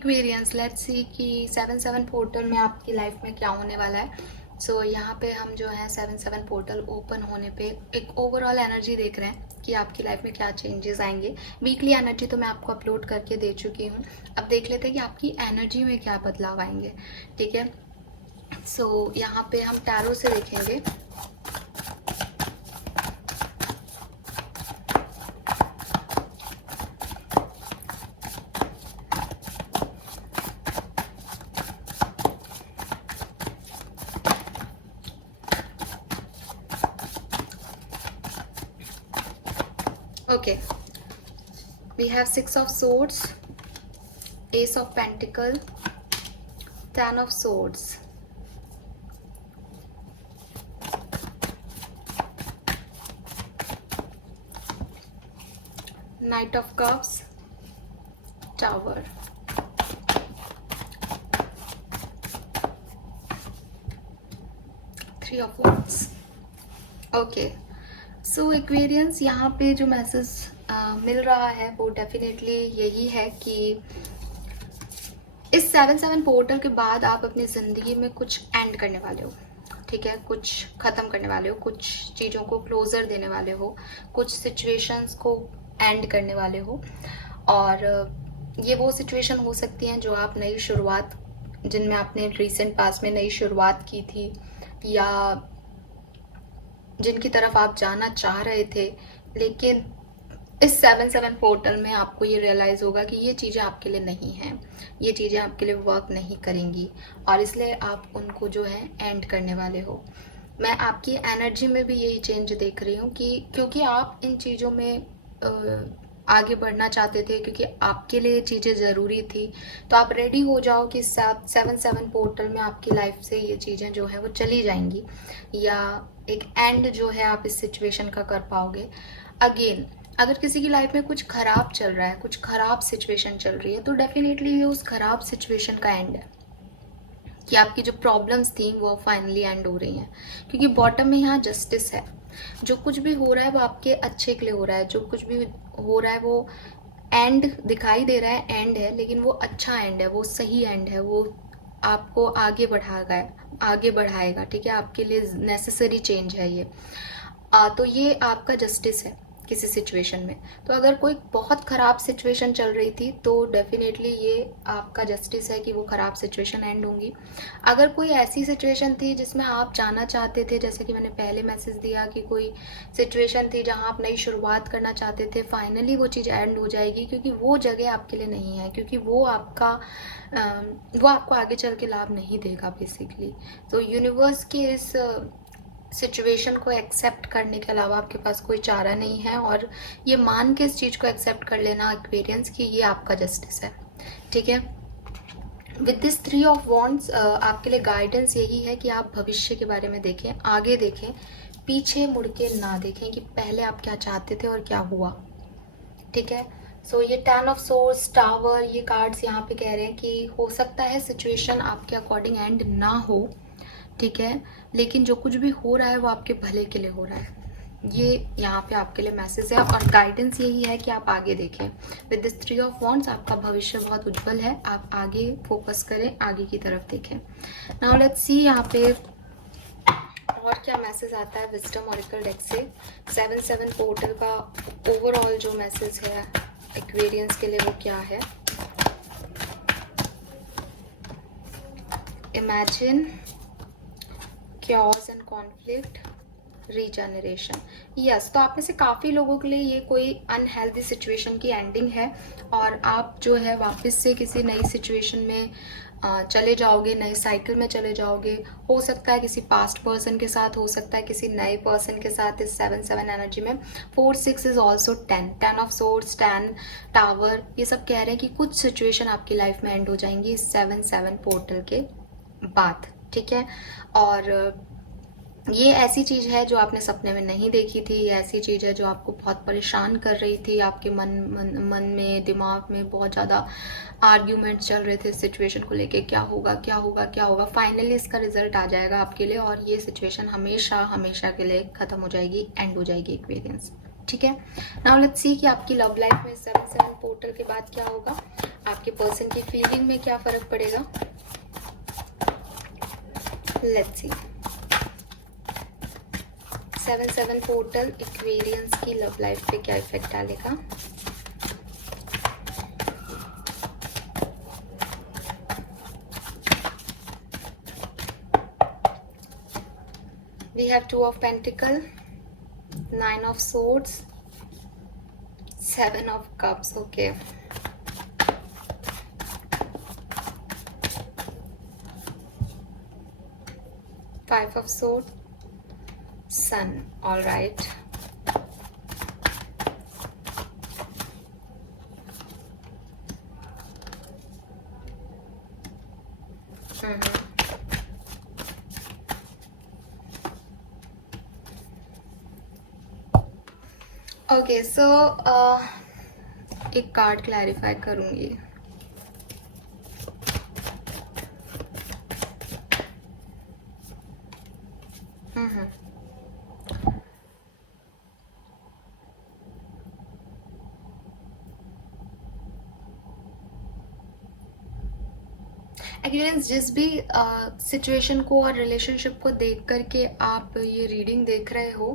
Aquarians, let's see कि 7/7 portal में आपकी लाइफ में क्या होने वाला है। सो यहाँ पे हम जो है 7/7 पोर्टल ओपन होने पे एक ओवरऑल एनर्जी देख रहे हैं कि आपकी लाइफ में क्या चेंजेस आएंगे। वीकली एनर्जी तो मैं आपको अपलोड करके दे चुकी हूँ। अब देख लेते हैं कि आपकी एनर्जी में क्या बदलाव आएंगे। ठीक है, सो यहाँ पे हम टैरो से देखेंगे। Okay, we have 6 of Swords, Ace of Pentacle, 10 of Swords, Knight of Cups, Tower, Three of Wands. Okay, so Aquarians, यहाँ पे जो मैसेज मिल रहा है वो डेफिनेटली यही है कि इस 7/7 पोर्टल के बाद आप अपनी ज़िंदगी में कुछ एंड करने वाले हो। ठीक है, कुछ ख़त्म करने वाले हो, कुछ चीज़ों को क्लोजर देने वाले हो, कुछ सिचुएशंस को एंड करने वाले हो। और ये वो सिचुएशन हो सकती हैं जो आप नई शुरुआत, जिनमें आपने रिसेंट पास्ट में नई शुरुआत की थी, या जिनकी तरफ आप जाना चाह रहे थे, लेकिन इस 7/7 पोर्टल में आपको ये रियलाइज़ होगा कि ये चीज़ें आपके लिए नहीं हैं, ये चीज़ें आपके लिए वर्क नहीं करेंगी, और इसलिए आप उनको जो है एंड करने वाले हो। मैं आपकी एनर्जी में भी यही चेंज देख रही हूँ कि क्योंकि आप इन चीज़ों में आगे बढ़ना चाहते थे, क्योंकि आपके लिए ये चीज़ें ज़रूरी थी, तो आप रेडी हो जाओ कि 7/7 पोर्टल में आपकी लाइफ से ये चीज़ें जो है वो चली जाएंगी, या एक एंड जो है आप इस सिचुएशन का कर पाओगे। अगेन, अगर किसी की लाइफ में कुछ ख़राब चल रहा है, कुछ ख़राब सिचुएशन चल रही है, तो डेफिनेटली ये उस ख़राब सिचुएशन का एंड है, कि आपकी जो प्रॉब्लम्स थी वो फाइनली एंड हो रही हैं। क्योंकि बॉटम में यहाँ जस्टिस है, जो कुछ भी हो रहा है वो आपके अच्छे के लिए हो रहा है, जो कुछ भी हो रहा है वो एंड दिखाई दे रहा है, एंड है, लेकिन वो अच्छा एंड है, वो सही एंड है, वो आपको आगे बढ़ाएगा। ठीक है, आपके लिए नेसेसरी चेंज है ये। तो ये आपका जस्टिस है किसी सिचुएशन में। तो अगर कोई बहुत ख़राब सिचुएशन चल रही थी तो डेफिनेटली ये आपका जस्टिस है कि वो ख़राब सिचुएशन एंड होंगी। अगर कोई ऐसी सिचुएशन थी जिसमें आप जाना चाहते थे, जैसे कि मैंने पहले मैसेज दिया कि कोई सिचुएशन थी जहां आप नई शुरुआत करना चाहते थे, फाइनली वो चीज़ एंड हो जाएगी, क्योंकि वो जगह आपके लिए नहीं है, क्योंकि वो आपको आगे चल के लाभ नहीं देगा बेसिकली। तो यूनिवर्स के इस सिचुएशन को एक्सेप्ट करने के अलावा आपके पास कोई चारा नहीं है, और ये मान के इस चीज़ को एक्सेप्ट कर लेना एक्सपीरियंस कि ये आपका जस्टिस है। ठीक है, विद दिस 3 ऑफ वॉन्ड्स आपके लिए गाइडेंस यही है कि आप भविष्य के बारे में देखें, आगे देखें, पीछे मुड़ के ना देखें कि पहले आप क्या चाहते थे और क्या हुआ। ठीक है, सो ये 10 ऑफ सोर्स, टावर, ये कार्ड्स यहाँ पे कह रहे हैं कि हो सकता है सिचुएशन आपके अकॉर्डिंग एंड ना हो। ठीक है, लेकिन जो कुछ भी हो रहा है वो आपके भले के लिए हो रहा है, ये यहाँ पे आपके लिए मैसेज है। और गाइडेंस यही है कि आप आगे देखें। विद दिस 3 ऑफ वॉन्ड्स आपका भविष्य बहुत उज्जवल है, आप आगे फोकस करें, आगे की तरफ देखें। नाउ लेट्स सी यहाँ पे और क्या मैसेज आता है विजडम ऑरेकल डेक से। 7/7 पोर्टल का ओवरऑल जो मैसेज है एक्वेरियंस के लिए वो क्या है। Imagine chaos and conflict, regeneration. Yes, तो आप में से काफ़ी लोगों के लिए ये कोई अनहेल्दी सिचुएशन की एंडिंग है, और आप जो है वापस से किसी नई सिचुएशन में चले जाओगे, नए साइकिल में चले जाओगे। हो सकता है किसी पास्ट पर्सन के साथ, हो सकता है किसी नए पर्सन के साथ। इस 7/7 एनर्जी में 4 6 is also 10 of swords, 10 tower, ये सब कह रहे हैं कि कुछ सिचुएशन आपकी लाइफ में एंड हो जाएंगी इस 7/7 पोर्टल के बाद। ठीक है, और ये ऐसी चीज़ है जो आपने सपने में नहीं देखी थी, ये ऐसी चीज़ है जो आपको बहुत परेशान कर रही थी, आपके मन में, दिमाग में बहुत ज़्यादा आर्ग्यूमेंट्स चल रहे थे सिचुएशन को लेके, क्या होगा क्या होगा क्या होगा। फाइनली इसका रिजल्ट आ जाएगा आपके लिए, और ये सिचुएशन हमेशा हमेशा के लिए ख़त्म हो जाएगी, एंड हो जाएगी एक्सपीरियंस। ठीक है, नाउ लेट्स सी कि आपकी लव लाइफ में 7/7 पोर्टल के बाद क्या होगा। आपके पर्सन की फीलिंग में क्या फ़र्क पड़ेगा, लेट्स सी। 7-7 पोर्टल एक्वेरियंस की लव लाइफ पे क्या इफेक्ट डालेगा। We have 2 of Pentacles, 9 of Swords, 7 of Cups. Okay. 5 of Swords, Sun. All right. Okay so एक कार्ड क्लैरिफाई करूंगी। एक्सपीरियंस जिस भी सिचुएशन को और रिलेशनशिप को देख करके आप ये रीडिंग देख रहे हो,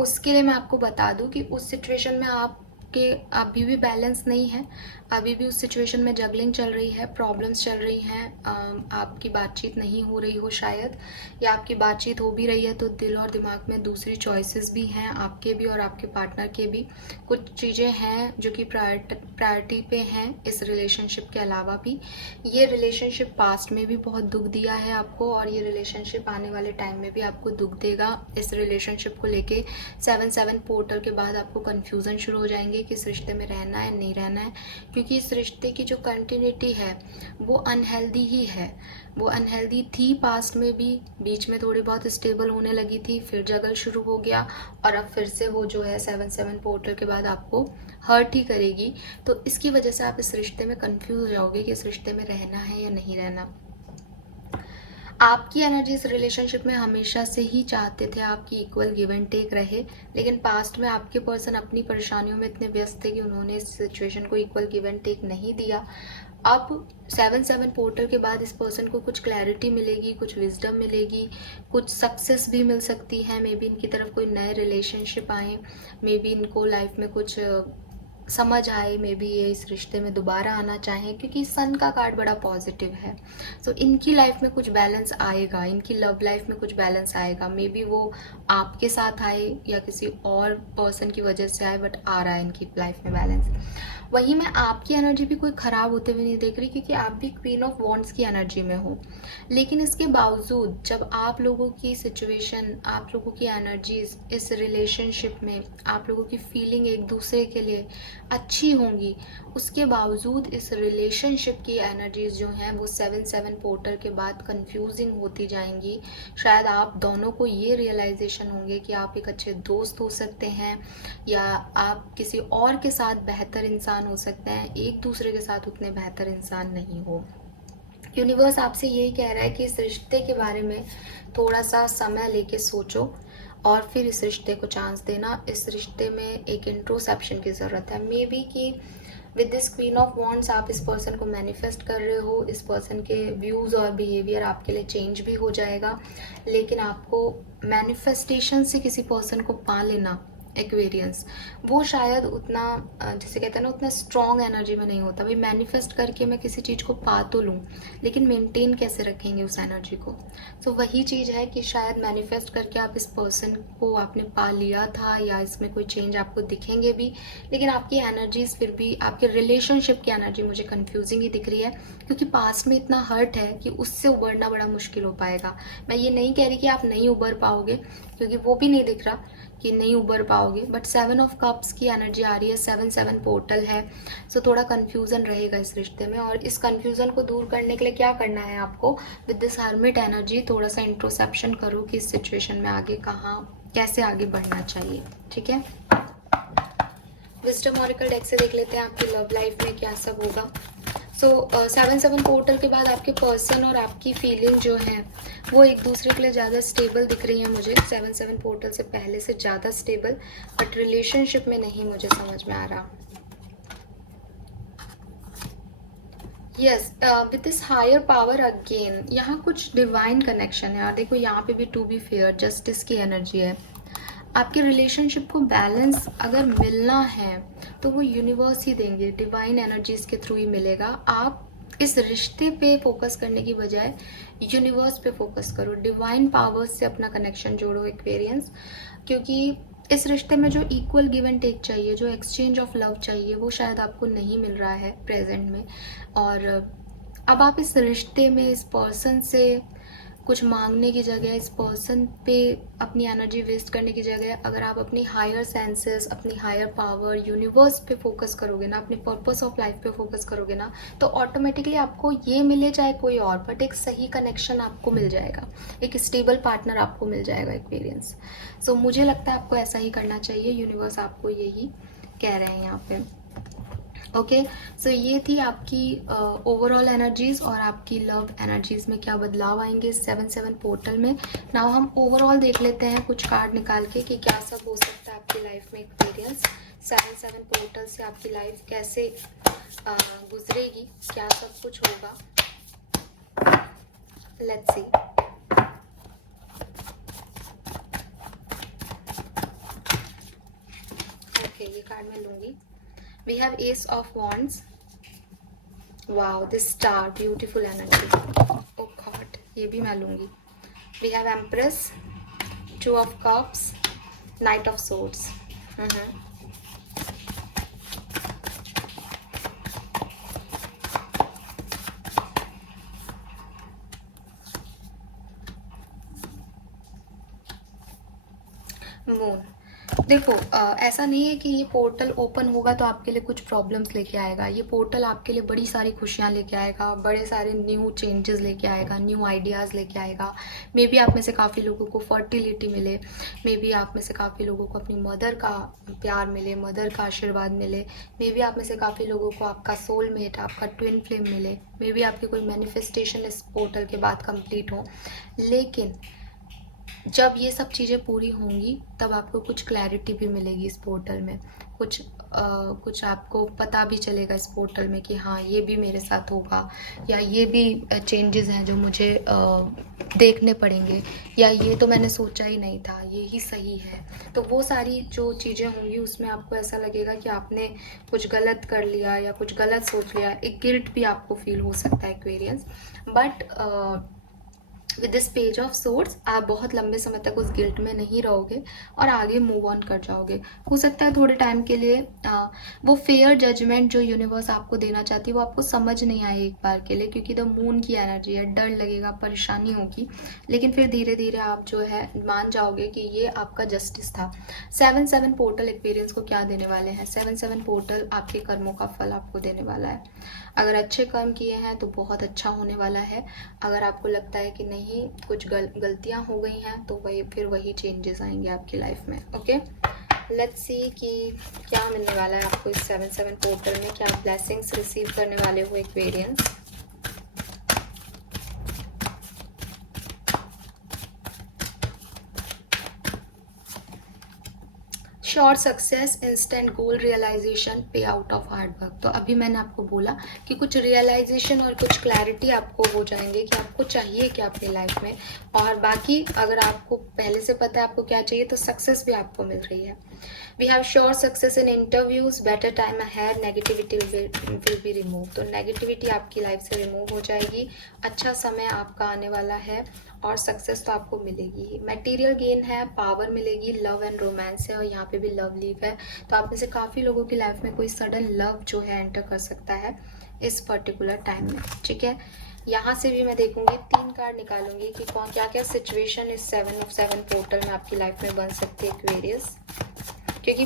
उसके लिए मैं आपको बता दूं कि उस सिचुएशन में आपके अभी भी बैलेंस नहीं है, अभी भी उस सिचुएशन में जगलिंग चल रही है, प्रॉब्लम्स चल रही हैं, आपकी बातचीत नहीं हो रही हो शायद, या आपकी बातचीत हो भी रही है तो दिल और दिमाग में दूसरी चॉइसेस भी हैं, आपके भी और आपके पार्टनर के भी। कुछ चीज़ें हैं जो कि प्रायोरिटी पे हैं इस रिलेशनशिप के अलावा भी। ये रिलेशनशिप पास्ट में भी बहुत दुख दिया है आपको, और ये रिलेशनशिप आने वाले टाइम में भी आपको दुख देगा। इस रिलेशनशिप को लेके 7-7 पोर्टल के बाद आपको कन्फ्यूज़न शुरू हो जाएंगे कि इस रिश्ते में रहना है नहीं रहना है, क्योंकि इस रिश्ते की जो कंटिन्यूटी है वो अनहेल्दी ही है। वो अनहेल्दी थी पास्ट में भी, बीच में थोड़ी बहुत स्टेबल होने लगी थी, फिर जगल शुरू हो गया, और अब फिर से वो जो है 7-7 पोर्टल के बाद आपको हर्ट ही करेगी। तो इसकी वजह से आप इस रिश्ते में कंफ्यूज हो जाओगे कि इस रिश्ते में रहना है या नहीं रहना। आपकी एनर्जी इस रिलेशनशिप में हमेशा से ही चाहते थे आपकी इक्वल गिव एंड टेक रहे, लेकिन पास्ट में आपके पर्सन अपनी परेशानियों में इतने व्यस्त थे कि उन्होंने इस सिचुएशन को इक्वल गिव एंड टेक नहीं दिया। अब 7-7 पोर्टल के बाद इस पर्सन को कुछ क्लैरिटी मिलेगी, कुछ विजडम मिलेगी, कुछ सक्सेस भी मिल सकती है। मे बी इनकी तरफ कोई नए रिलेशनशिप आए, मे बी इनको लाइफ में कुछ समझ आए, मे बी ये इस रिश्ते में दोबारा आना चाहें, क्योंकि सन का कार्ड बड़ा पॉजिटिव है। सो इनकी लाइफ में कुछ बैलेंस आएगा, इनकी लव लाइफ में कुछ बैलेंस आएगा। मे बी वो आपके साथ आए या किसी और पर्सन की वजह से आए, बट आ रहा है इनकी लाइफ में बैलेंस। वहीं मैं आपकी एनर्जी भी कोई ख़राब होते हुए नहीं देख रही, क्योंकि आप भी क्वीन ऑफ वॉन्ड्स की एनर्जी में हो। लेकिन इसके बावजूद जब आप लोगों की सिचुएशन, आप लोगों की एनर्जीज इस रिलेशनशिप में, आप लोगों की फीलिंग एक दूसरे के लिए अच्छी होंगी, उसके बावजूद इस रिलेशनशिप की एनर्जीज जो हैं वो 7-7 पोर्टल के बाद कंफ्यूजिंग होती जाएंगी। शायद आप दोनों को ये रियलाइजेशन होंगे कि आप एक अच्छे दोस्त हो सकते हैं, या आप किसी और के साथ बेहतर इंसान हो सकते हैं, एक दूसरे के साथ उतने बेहतर इंसान नहीं हो। यूनिवर्स आपसे यही कह रहा है कि इस रिश्ते के बारे में थोड़ा सा समय लेके सोचो और फिर इस रिश्ते को चांस देना। इस रिश्ते में एक इंट्रोसेप्शन की ज़रूरत है। मे बी कि with this queen of wands आप इस पर्सन को मैनिफेस्ट कर रहे हो, इस पर्सन के व्यूज़ और बिहेवियर आपके लिए चेंज भी हो जाएगा, लेकिन आपको मैनिफेस्टेशन से किसी पर्सन को पा लेना, एक्वेरियंस, वो शायद उतना जैसे कहते हैं ना, उतना स्ट्रॉन्ग एनर्जी में नहीं होता। भाई मैनिफेस्ट करके मैं किसी चीज़ को पा तो लूँ, लेकिन मेंटेन कैसे रखेंगे उस एनर्जी को। सो वही चीज़ है कि शायद मैनिफेस्ट करके आप इस पर्सन को आपने पा लिया था, या इसमें कोई चेंज आपको दिखेंगे भी, लेकिन आपकी एनर्जीज फिर भी, आपके रिलेशनशिप की एनर्जी मुझे कन्फ्यूजिंग ही दिख रही है, क्योंकि पास्ट में इतना हर्ट है कि उससे उबरना बड़ा मुश्किल हो पाएगा। मैं ये नहीं कह रही कि आप नहीं उबर पाओगे, क्योंकि वो भी नहीं दिख रहा कि नहीं उबर पाओगे, बट 7 ऑफ कप्स की एनर्जी आ रही है, 7-7 पोर्टल है। सो थोड़ा कन्फ्यूज़न रहेगा इस रिश्ते में, और इस कन्फ्यूज़न को दूर करने के लिए क्या करना है आपको, विद दिस हर्मिट एनर्जी थोड़ा सा इंट्रोसेप्शन करो कि इस सिचुएशन में आगे कहाँ कैसे आगे बढ़ना चाहिए। ठीक है, विजडम ऑरेकल डेक से देख लेते हैं आपकी लव लाइफ में क्या सब होगा। सो 7-7 पोर्टल के बाद आपके पर्सन और आपकी फीलिंग जो है वो एक दूसरे के लिए ज़्यादा स्टेबल दिख रही है मुझे। 7-7 पोर्टल से पहले से ज़्यादा स्टेबल, बट रिलेशनशिप में नहीं मुझे समझ में आ रहा। Yes, with this higher power again यहाँ कुछ डिवाइन कनेक्शन है। और देखो यहाँ पे भी टू बी फेयर जस्टिस की एनर्जी है। आपके रिलेशनशिप को बैलेंस अगर मिलना है तो वो यूनिवर्स ही देंगे, डिवाइन एनर्जीज के थ्रू ही मिलेगा। आप इस रिश्ते पे फोकस करने की बजाय यूनिवर्स पे फोकस करो, डिवाइन पावर्स से अपना कनेक्शन जोड़ो एक्वेरियंस। क्योंकि इस रिश्ते में जो इक्वल गिव एंड टेक चाहिए, जो एक्सचेंज ऑफ लव चाहिए, वो शायद आपको नहीं मिल रहा है प्रेजेंट में। और अब आप इस रिश्ते में इस पर्सन से कुछ मांगने की जगह, इस पर्सन पे अपनी एनर्जी वेस्ट करने की जगह, अगर आप अपनी हायर सेंसेस, अपनी हायर पावर, यूनिवर्स पे फोकस करोगे ना, अपने पर्पस ऑफ लाइफ पे फोकस करोगे ना, तो ऑटोमेटिकली आपको ये मिले चाहे कोई और, बट एक सही कनेक्शन आपको मिल जाएगा, एक स्टेबल पार्टनर आपको मिल जाएगा एक्सपीरियंस। सो मुझे लगता है आपको ऐसा ही करना चाहिए। यूनिवर्स आपको यही कह रहे हैं यहाँ पे। ओके, सो ये थी आपकी ओवरऑल एनर्जीज और आपकी लव एनर्जीज में क्या बदलाव आएंगे 7-7 पोर्टल में। नाउ हम ओवरऑल देख लेते हैं कुछ कार्ड निकाल के कि क्या सब हो सकता है आपकी लाइफ में एक्सपीरियंस। 7-7 पोर्टल से आपकी लाइफ कैसे गुजरेगी, क्या सब कुछ होगा। Let's see. ओके, ये कार्ड मैं लूंगी। We have Ace of Wands. Wow, this star, beautiful energy. Oh God, ये भी मैं लूँगी। We have Empress, Two of Cups, Knight of Swords. Moon. देखो ऐसा नहीं है कि ये पोर्टल ओपन होगा तो आपके लिए कुछ प्रॉब्लम्स लेके आएगा। ये पोर्टल आपके लिए बड़ी सारी खुशियाँ लेके आएगा, बड़े सारे न्यू चेंजेस लेके आएगा, न्यू आइडियाज़ लेके आएगा। मे बी आप में से काफ़ी लोगों को फर्टिलिटी मिले, मे बी आप में से काफ़ी लोगों को अपनी मदर का प्यार मिले, मदर का आशीर्वाद मिले, मे बी आप में से काफ़ी लोगों को आपका सोलमेट, आपका ट्विन फ्लेम मिले, मे बी आपकी कोई मैनिफेस्टेशन इस पोर्टल के बाद कंप्लीट हो। लेकिन जब ये सब चीज़ें पूरी होंगी तब आपको कुछ क्लैरिटी भी मिलेगी इस पोर्टल में, कुछ आपको पता भी चलेगा इस पोर्टल में कि हाँ ये भी मेरे साथ होगा, या ये भी चेंजेस हैं जो मुझे देखने पड़ेंगे, या ये तो मैंने सोचा ही नहीं था, ये ही सही है। तो वो सारी जो चीज़ें होंगी उसमें आपको ऐसा लगेगा कि आपने कुछ गलत कर लिया या कुछ गलत सोच लिया। एक गिल्ट भी आपको फील हो सकता है Aquarians, but with this page of swords आप बहुत लंबे समय तक उस गिल्ट में नहीं रहोगे और आगे मूव ऑन कर जाओगे। हो सकता है थोड़े टाइम के लिए वो फेयर जजमेंट जो यूनिवर्स आपको देना चाहती है वो आपको समझ नहीं आए एक बार के लिए, क्योंकि द मून की एनर्जी है, डर लगेगा, परेशानी होगी, लेकिन फिर धीरे धीरे आप जो है मान जाओगे कि ये आपका जस्टिस था। 7-7 पोर्टल एक्सपीरियंस को क्या देने वाले हैं? 7-7 पोर्टल आपके कर्मों का फल आपको देने वाला है। अगर अच्छे कर्म किए हैं तो बहुत अच्छा होने वाला है। अगर आपको लगता है कि नहीं कुछ गलतियां हो गई हैं तो वही चेंजेस आएंगे आपकी लाइफ में। ओके, लेट्स सी कि क्या मिलने वाला है आपको इस 7-7 पोर्टल में, क्या ब्लेसिंग्स रिसीव करने वाले हो एक्वेरियंस। शॉर्ट सक्सेस, इंस्टेंट गोल रियलाइजेशन, पे आउट ऑफ हार्ड वर्क। तो अभी मैंने आपको बोला कि कुछ रियलाइजेशन और कुछ क्लैरिटी आपको हो जाएंगे कि आपको चाहिए क्या अपनी लाइफ में, और बाकी अगर आपको पहले से पता है आपको क्या चाहिए तो सक्सेस भी आपको मिल रही है। We have sure success in interviews, better time ahead, negativity will be remove. तो नेगेटिविटी आपकी लाइफ से रिमूव हो जाएगी, अच्छा समय आपका आने वाला है और सक्सेस तो आपको मिलेगी। मटेरियल गेन है, पावर मिलेगी, लव एंड रोमांस है और यहाँ पे भी लव लीव है। तो आप में से काफ़ी लोगों की लाइफ में कोई सडन लव जो है एंटर कर सकता है इस पर्टिकुलर टाइम में। ठीक है, यहाँ से भी मैं देखूंगी, 3 कार्ड निकालूंगी कि कौन क्या क्या सिचुएशन इस 7 पोर्टल में आपकी लाइफ में बन सकती है एक्वेरियस, क्योंकि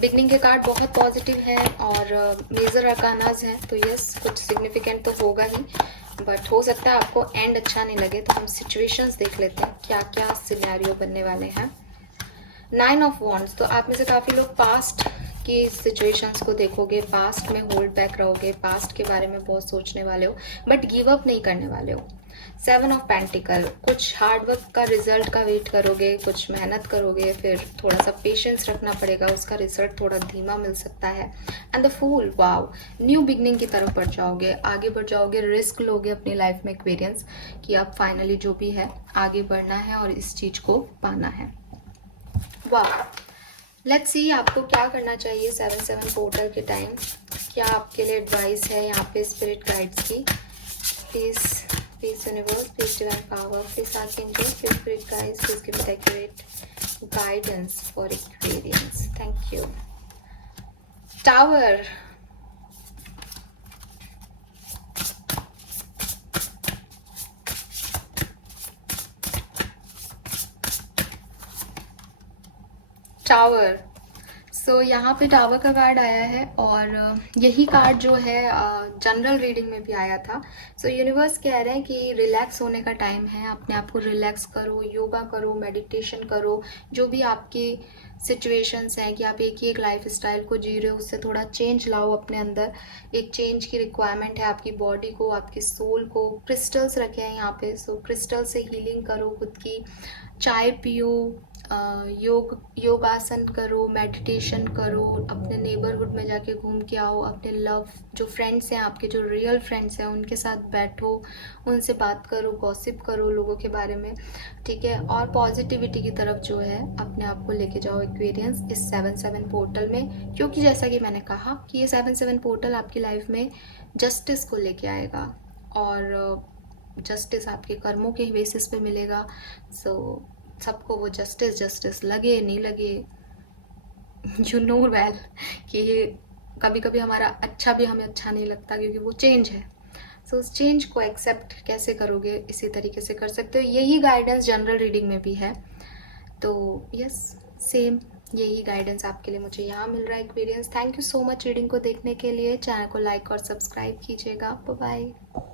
बिगनिंग के कार्ड बहुत पॉजिटिव हैं और मेजर अरकानाज हैं, तो यस कुछ सिग्निफिकेंट तो होगा ही, बट हो सकता है आपको एंड अच्छा नहीं लगे। तो हम सिचुएशंस देख लेते हैं क्या क्या सिनेरियो बनने वाले हैं। 9 ऑफ वॉन्ड्स, तो आप में से काफ़ी लोग पास्ट की सिचुएशंस को देखोगे, पास्ट में होल्ड बैक रहोगे, पास्ट के बारे में बहुत सोचने वाले हो, बट गिव अप नहीं करने वाले हो। 7 ऑफ पेंटिकल, कुछ हार्डवर्क का रिजल्ट का वेट करोगे, कुछ मेहनत करोगे, फिर थोड़ा सा पेशेंस रखना पड़ेगा, उसका रिजल्ट थोड़ा धीमा मिल सकता है। And the fool, wow, new beginning की तरफ बढ़ जाओगे, आगे बढ़ जाओगे, रिस्क लोगे अपनी लाइफ में एक्सपीरियंस कि अब फाइनली जो भी है आगे बढ़ना है और इस चीज़ को पाना है। वाह, लेट्स सी आपको क्या करना चाहिए 7/7 पोर्टल के टाइम। क्या आपके लिए एडवाइस है यहाँ पे स्पिरिट गाइड्स की? Please universe, please divine power, please archangel, please spirit guides, please give it accurate guidance for experience. Thank you. Tower, tower, so यहाँ पे टावर का कार्ड आया है और यही कार्ड जो है जनरल रीडिंग में भी आया था। सो यूनिवर्स कह रहे हैं कि रिलैक्स होने का टाइम है, अपने आप को रिलैक्स करो, योगा करो, मेडिटेशन करो, जो भी आपकी सिचुएशंस हैं कि आप एक ही एक लाइफ स्टाइल को जी रहे हो, उससे थोड़ा चेंज लाओ अपने अंदर। एक चेंज की रिक्वायरमेंट है आपकी बॉडी को, आपकी सोल को। क्रिस्टल्स रखे हैं यहाँ पे, सो क्रिस्टल से हीलिंग करो खुद की, चाय पियो, योगासन करो, मेडिटेशन करो, अपने नेबरहुड में जाके घूम के आओ, अपने लव जो फ्रेंड्स हैं आपके, जो रियल फ्रेंड्स हैं, उनके साथ बैठो, उनसे बात करो, गॉसिप करो लोगों के बारे में, ठीक है। और पॉजिटिविटी की तरफ जो है अपने आप को लेके जाओ एक्वेरियंस इस 7/7 पोर्टल में, क्योंकि जैसा कि मैंने कहा कि ये 7/7 पोर्टल आपकी लाइफ में जस्टिस को लेके आएगा और जस्टिस आपके कर्मों के बेसिस पे मिलेगा। सो सबको वो जस्टिस लगे नहीं लगे, यू नो वेल कि ये कभी कभी हमारा अच्छा भी हमें अच्छा नहीं लगता, क्योंकि वो चेंज है। सो उस चेंज को एक्सेप्ट कैसे करोगे, इसी तरीके से कर सकते हो। यही गाइडेंस जनरल रीडिंग में भी है, तो यस, सेम यही गाइडेंस आपके लिए मुझे यहाँ मिल रहा है experience. Thank you so much reading को देखने के लिए। चैनल को लाइक और सब्सक्राइब कीजिएगा। Bye bye.